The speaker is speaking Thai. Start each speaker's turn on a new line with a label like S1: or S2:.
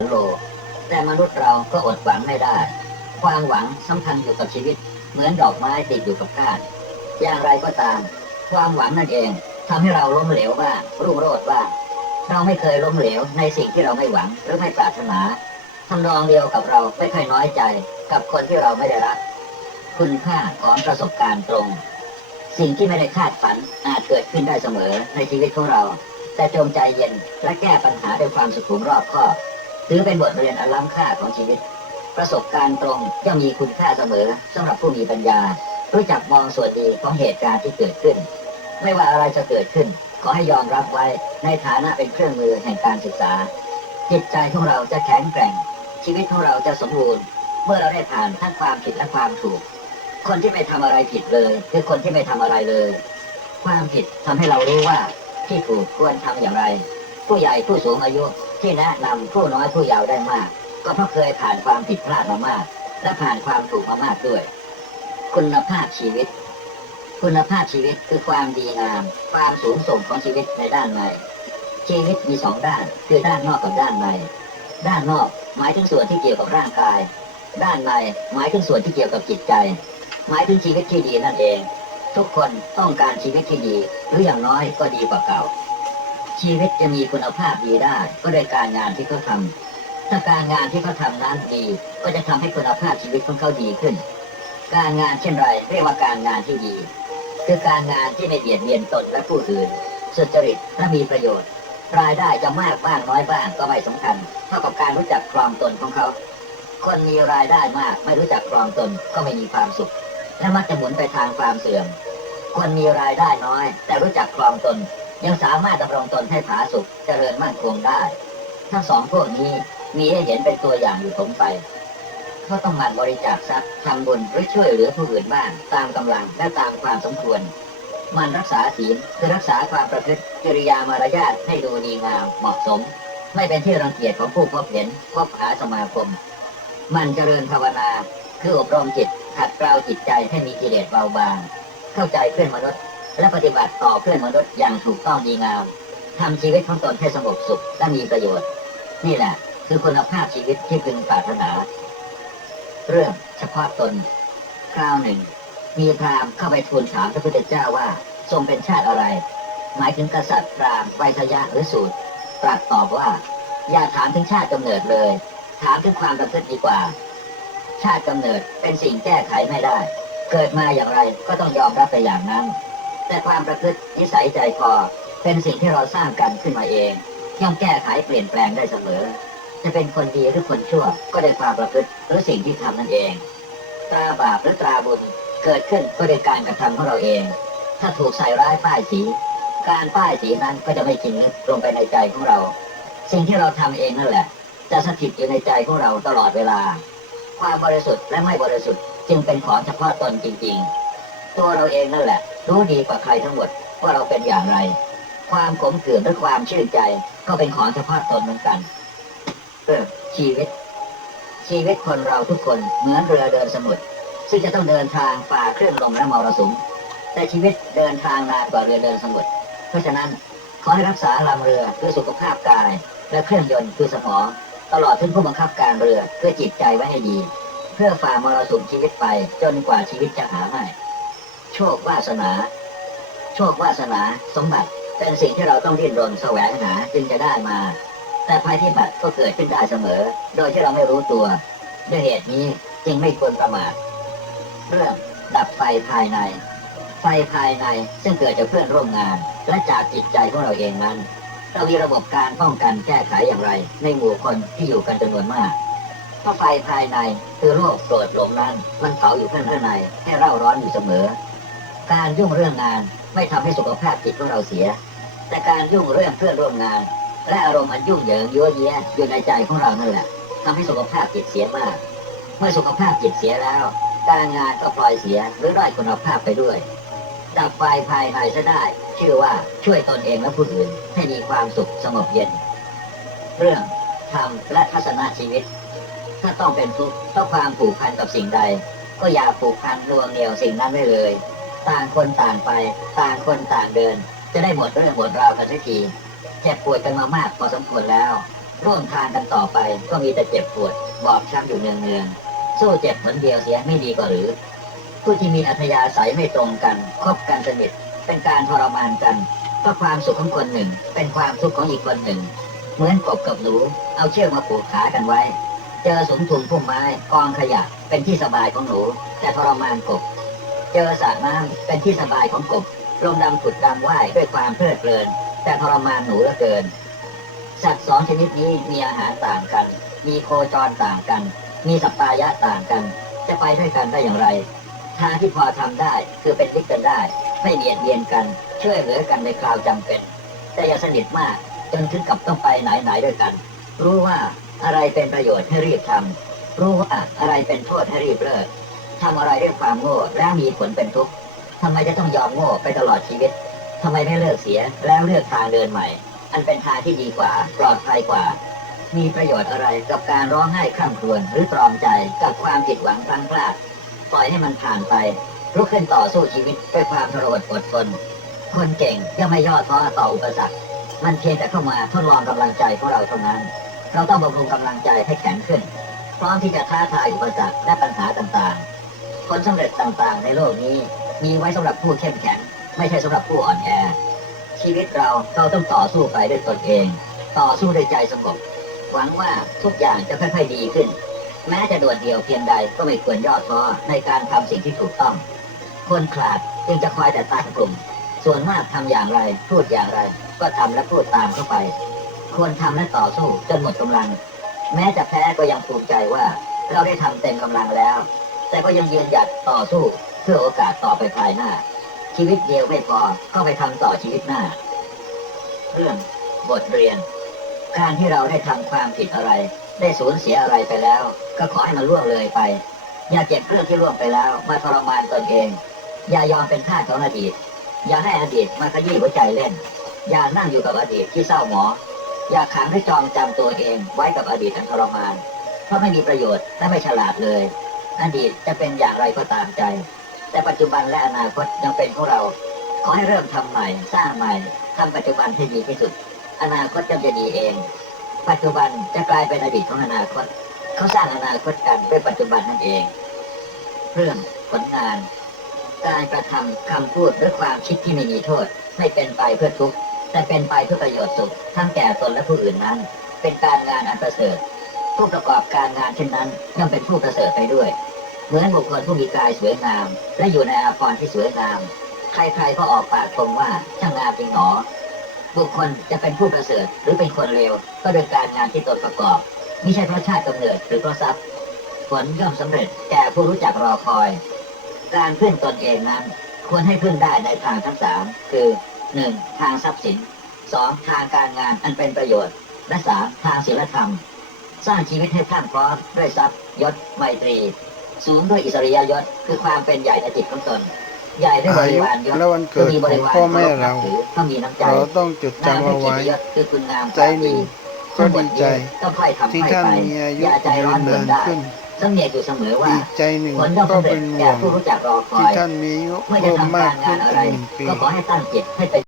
S1: โลกแต่มนุษย์เราก็อดหวังไม่ได้ ความหวังสำคัญอยู่กับชีวิต เหมือนดอกไม้ติดอยู่กับก้านอย่างไรก็ตาม ความหวังนั่นเองทำให้เราล้มเหลวบ้างรุ่งโรจน์บ้างเราไม่เคยล้มเหลวในสิ่งที่เราไม่หวังหรือไม่ปรารถนาทำนองเดียวกับเราไม่ค่อยน้อยใจกับคนที่เราไม่ได้รัก คุณค่าของประสบการณ์ตรง สิ่งที่ไม่ได้คาดฝันอาจเกิดขึ้นได้เสมอในชีวิตของเรา แต่จงใจเย็นและแก้ปัญหาด้วยความสุขุมรอบคอบ ถือเป็นบทเรียนอันล้ำค่าของชีวิต ประสบการณ์ตรงย่อมมีคุณค่าเสมอสำหรับผู้มีปัญญา รู้จักมองส่วนดีของเหตุการณ์ที่เกิดขึ้น ไม่ว่าอะไรจะเกิดขึ้น ขอให้ยอมรับไว้ในฐานะเป็นเครื่องมือแห่งการศึกษา จิตใจของเราจะแข็งแกร่ง ชีวิตของเราจะสมบูรณ์ เมื่อเราได้ผ่านทั้งความผิดและความถูก คนที่ไม่ทำอะไรผิดเลยคือคนที่ไม่ทำอะไรเลย ความผิดทำให้เรารู้ว่าที่ถูกควรทำอย่างไร ผู้ใหญ่ผู้สูงอายุ ที่แนะนำผู้น้อยผู้เยาว์ได้มาก ก็เพราะเคยผ่านความผิดพลาดมามาก และผ่านความถูกมามากด้วย คุณภาพชีวิต คุณภาพชีวิตคือความดีงาม ความสูงส่งของชีวิตในด้านในชีวิตมีสองด้าน คือด้านนอกกับด้านใน ด้านนอกหมายถึงส่วนที่เกี่ยวกับร่างกาย ด้านในหมายถึงส่วนที่เกี่ยวกับจิตใจ หมายถึงชีวิตที่ดีนั่นเอง ทุกคนต้องการชีวิตที่ดี หรืออย่างน้อยก็ดีกว่าเก่า ชีวิตจะมีคุณภาพดีได้ ก็ด้วยการงานที่เขาทำถ้าการงานที่เขาทำนั้นดีก็จะทำให้คุณภาพชีวิตของเขาดีขึ้น การงานเช่นไรเรียกว่าการงานที่ดี คือการงานที่ไม่เบียดเบียนตนและผู้อื่นสุจริตและมีประโยชน์ รายได้จะมากบ้างน้อยบ้างก็ไม่สำคัญ เท่ากับการรู้จักครองตนของเขา คนมีรายได้มากไม่รู้จักครองตนก็ไม่มีความสุข และมักจะหมุนไปทางความเสื่อมคนมีรายได้น้อย แต่รู้จักครองตน ยังสามารถดำรงตนให้ผาสุกเจริญมั่นคงได้ ทั้งสองพวกนี้มีให้เห็นเป็นตัวอย่างอยู่ถมไปเขาต้องหมั่นบริจาคทรัพย์ทำบุญหรือช่วยเหลือผู้อื่นบ้างตามกำลังและตามความสมควร มันรักษาศีลคือรักษาความประพฤติกิริยามารยาทให้ดูดีงามเหมาะสม ไม่เป็นที่รังเกียจของผู้พบเห็นพบหาสมาคม มันเจริญภาวนาคืออบรมจิตขัดเกลาจิตใจให้มีกิเลสเบาบาง เข้าใจเพื่อนมนุษย์ และปฏิบัติต่อเพื่อนมนุษย์อย่างถูกต้องดีงามทำชีวิตของตนให้สงบสุขและมีประโยชน์ นี่แหละคือคุณภาพชีวิตที่พึงปรารถนา เรื่องเฉพาะตน คราวหนึ่ง มีพราหมณ์เข้าไปทูลถามพระพุทธเจ้าว่า ทรงเป็นชาติอะไร หมายถึงกษัตริย์พราหมณ์ไวยทยะหรือสูตรตรัสตอบว่า อย่าถามถึงชาติกำเนิดเลย ถามถึงความประพฤติดีกว่า ชาติกำเนิดเป็นสิ่งแก้ไขไม่ได้ เกิดมาอย่างไรก็ต้องยอมรับไปอย่างนั้น แต่ความประพฤตินิสัยใจคอเป็นสิ่งที่เราสร้างกันขึ้นมาเอง ย่อมแก้ไขเปลี่ยนแปลงได้เสมอ จะเป็นคนดีหรือคนชั่ว ก็ด้ความประพฤติหรือสิ่งที่ทำนั่นเอง ตราบาปหรือตราบุญเกิดขึ้นก็ด้วยการกระทำของเราเอง ถ้าถูกใส่ร้ายป้ายสี การป้ายสีนั้นก็จะไม่จริงลึกลงไปในใจของเรา สิ่งที่เราทำเองนั่นแหละ จะสถิตอยู่ในใจของเราตลอดเวลา ความบริสุทธิ์และไม่บริสุทธิ์จึงเป็นของเฉพาะตนจริง ๆ ตัวเราเองนั่นแหละ รู้ดีกว่าใครทั้งหมดว่าเราเป็นอย่างไร ความขมขื่นหรือความชื่นใจ ก็เป็นของเฉพาะตนเหมือนกันเออชีวิต ชีวิตคนเราทุกคนเหมือนเรือเดินสมุทรซึ่งจะต้องเดินทางฝ่าเครื่องลมและมรสุมแต่ชีวิตเดินทางนานกว่าเรือเดินสมุทรเพราะฉะนั้นขอให้รักษาลำเรือด้วยสุขภาพกาย และเครื่องยนต์คือสมองตลอดถึงผู้บังคับการเรือเพื่อจิตใจไว้ให้ดี เพื่อฝ่ามรสุมชีวิตไปจนกว่าชีวิตจะหาไม่ โชควาสนา โชควาสนาสมบัติเป็นสิ่งที่เราต้องดิ้นรนแสวงหาจึงจะได้มา แต่ภัยพิบัติก็เกิดขึ้นได้เสมอ โดยที่เราไม่รู้ตัวด้วยเหตุนี้จึงไม่ควรประมาทเรื่องดับไฟภายใน ไฟภายในซึ่งเกิดจากเพื่อนร่วมงาน และจากจิตใจของเราเองนั้นเรามีระบบการป้องกันแก้ไขอย่างไร ในหมู่คนที่อยู่กันจำนวนมากเพราะไฟภายในคือโรคโกรธหลงนั้น มันเผาอยู่ข้างในให้เร่าร้อนอยู่เสมอ การยุ่งเรื่องงานไม่ทำให้สุขภาพจิตของเราเสีย แต่การยุ่งเรื่องเพื่อนร่วมงาน และอารมณ์อันยุ่งเหยิงยั่วเยี้ยอยู่ในใจของเรานั่นแหละทำให้สุขภาพจิตเสียมาก เมื่อสุขภาพจิตเสียแล้ว การงานก็พลอยเสียหรือด้อยคุณภาพไปด้วย ดับไฟภายในซะได้ ชื่อว่าช่วยตนเองและผู้อื่นให้มีความสุขสงบเย็น เรื่องธรรมและทัศนชีวิต ถ้าต้องเป็นทุกข์เพราะความผูกพันกับสิ่งใด ก็อย่าผูกพันรวงเหนียวสิ่งนั้นไว้เลย ต่างคนต่างไป ต่างคนต่างเดิน จะได้หมดเรื่องหมดราวกันสักทีเจ็บปวดกันมามากพอสมควรแล้ว ร่วมทางกันต่อไปก็มีแต่เจ็บปวด บอบช้ำอยู่เนืองๆสู้เจ็บผลเดียวเสียไม่ดีกว่าหรือ ผู้ที่มีอัธยาศัยไม่ตรงกันคบกันสนิทเป็นการทรมานกันก็ความสุขของคนหนึ่ง เป็นความทุกข์ของอีกคนหนึ่ง เหมือนกบกับหนูเอาเชือกมาผูกขากันไว้ เจอสุมทุมพุ่มไม้กองขยะเป็นที่สบายของหนูแต่ทรมานกบ เจอสระน้ำเป็นที่สบายของกบลงดำขุดดำว่ายด้วยความเพลิดเพลิน แต่ทรมานหนูเหลือเกิน สัตว์สองชนิดนี้มีอาหารต่างกัน มีโคจรต่างกัน มีสัปายะต่างกัน จะไปด้วยกันได้อย่างไรทางที่พอทำได้คือเป็นมิตรกันได้ ไม่เบียดเบียนกัน ช่วยเหลือกันในคราวจำเป็น แต่อย่าสนิทมากจนถึงกับต้องไปไหนๆด้วยกัน รู้ว่าอะไรเป็นประโยชน์ให้รีบทำรู้ว่าอะไรเป็นโทษให้รีบเลิก ทำอะไรด้วยความโง่แล้วมีผลเป็นทุกข์ทำไมจะต้องยอมโง่ไปตลอดชีวิตทำไมไม่เลิกเสียแล้วเลือกทางเดินใหม่ อันเป็นทางที่ดีกว่าปลอดภัยกว่า มีประโยชน์อะไรกับการร้องไห้คร่ำครวญหรือตรอมใจกับความผิดหวังพลังพลาดปล่อยให้มันผ่านไปลุกขึ้นต่อสู้ชีวิตด้วยความทรหดอดทนคนเก่งย่อมไม่ย่อท้อต่ออุปสรรค มันเพียงแต่เข้ามาทดลองกำลังใจของเราเท่านั้น เราต้องบำรุงกำลังใจให้แข็งขึ้น พร้อมที่จะท้าทายอุปสรรคและปัญหาต่างๆ ผลสำเร็จต่างๆ ในโลกนี้ มีไว้สำหรับผู้เข้มแข็ง ไม่ใช่สำหรับผู้อ่อนแอ ชีวิตเราเราต้องต่อสู้ไปด้วยตนเอง ต่อสู้ด้วยใจสงบหวังว่าทุกอย่างจะค่อยๆดีขึ้น แม้จะโดดเดี่ยวเพียงใดก็ไม่ควรย่อท้อในการทำสิ่งที่ถูกต้อง คนขาดจึงจะคอยแต่ตั้งกลุ่ม ส่วนมากทำอย่างไรพูดอย่างไร ก็ทำและพูดตามเข้าไป ควรทำและต่อสู้จนหมดกำลัง แม้จะแพ้ก็ยังภูมิใจว่าเราได้ทำเต็มกำลังแล้ว แต่ก็ยังยืนหยัดต่อสู้เพื่อโอกาสต่อไปภายหน้า ชีวิตเดียวไม่พอก็ไปทำต่อชีวิตหน้า เรื่องบทเรียน การที่เราได้ทำความผิดอะไร ได้สูญเสียอะไรไปแล้ว ก็ขอให้มันล่วงเลยไป อย่าเก็บเรื่องที่ล่วงไปแล้วมาทรมานตนเอง อย่ายอมเป็นทาสของอดีต อย่าให้อดีตมาขยี้หัวใจเล่น อย่านั่งอยู่กับอดีตที่เศร้าหมองอย่าขังให้จองจำตัวเองไว้กับอดีตอันทรมาน เพราะไม่มีประโยชน์และไม่ฉลาดเลย อดีตจะเป็นอย่างไรก็ตามใจ แต่ปัจจุบันและอนาคตยังเป็นของเรา ขอให้เริ่มทำใหม่ สร้างใหม่ทำปัจจุบันให้ดีที่สุด อนาคตย่อมจะดีเอง ปัจจุบันจะกลายเป็นอดีตของอนาคต เขาสร้างอนาคตกันด้วยปัจจุบันนั่นเอง เรื่องผลงานการกระทำคำพูดหรือความคิดที่ไม่มีโทษ ไม่เป็นไปเพื่อทุกข์แต่เป็นไปเพื่อประโยชน์สุขทั้งแก่ตนและผู้อื่นนั้น เป็นการงานอันประเสริฐผู้ประกอบการงานเช่นนั้นย่อมเป็นผู้ประเสริฐไปด้วย เหมือนบุคคลผู้มีกายสวยงาม และอยู่ในอาภรณ์ที่สวยงาม ใครๆก็ออกปากชมว่าช่างงามจริงหนอ บุคคลจะเป็นผู้ประเสริฐหรือเป็นคนเลวก็โดยการงานที่ตนประกอบไม่ใช่เพราะชาติกำเนิดหรือเพราะทรัพย์ผลย่อมสำเร็จแก่ผู้รู้จักรอคอย การพึ่งตนเองนั้น ควรให้พึ่งได้ในทางทั้งสามคือหนึ่งทางทรัพย์สินสองทางการงานอันเป็นประโยชน์ และสามทางศีลธรรม สร้างชีวิตให้พรั่งพร้อมด้วยทรัพย์ยศไมตรี สูงด้วยอิสริยยศคือความเป็นใหญ่ในจิตของตนใหญ่ด้วยบ
S2: อา
S1: ริ
S2: ยุ
S1: วารยศ
S2: และวันเกิด
S1: คือบ
S2: ขอ
S1: ริ
S2: ง
S1: วาร
S2: พ่อแม่เรา
S1: ถือเขามีน้ำใจ
S2: เราต้องจด
S1: งาน
S2: จำ
S1: ด้วย
S2: เอา
S1: เกียร
S2: ไว้
S1: ติยศคือคุณงาม
S2: ใจหนึ่งก็ดีใจ
S1: ต้องค่อยทำ
S2: ที่
S1: ค่อย
S2: ท่าน
S1: ไป
S2: มีอายุ
S1: อย่าใจ
S2: ยื
S1: ร้อน
S2: น
S1: เกิ
S2: นานน
S1: ได้
S2: ขึ้น
S1: สำเนียกอยู่เสมอว่า
S2: อีกใจหนึ่ง
S1: ผลย่อม
S2: ก็
S1: สำเร็
S2: เป็
S1: จ
S2: นห่
S1: แก่
S2: วง
S1: ผู้รู้จักรอคอ
S2: ที่
S1: ย
S2: ท่านมีอายุ
S1: เมื่อจะ
S2: เพิ่ม
S1: ทำ
S2: มา
S1: การ
S2: ก
S1: งา
S2: ขึ้
S1: น
S2: น
S1: อะไร
S2: อีกหนึ่งปี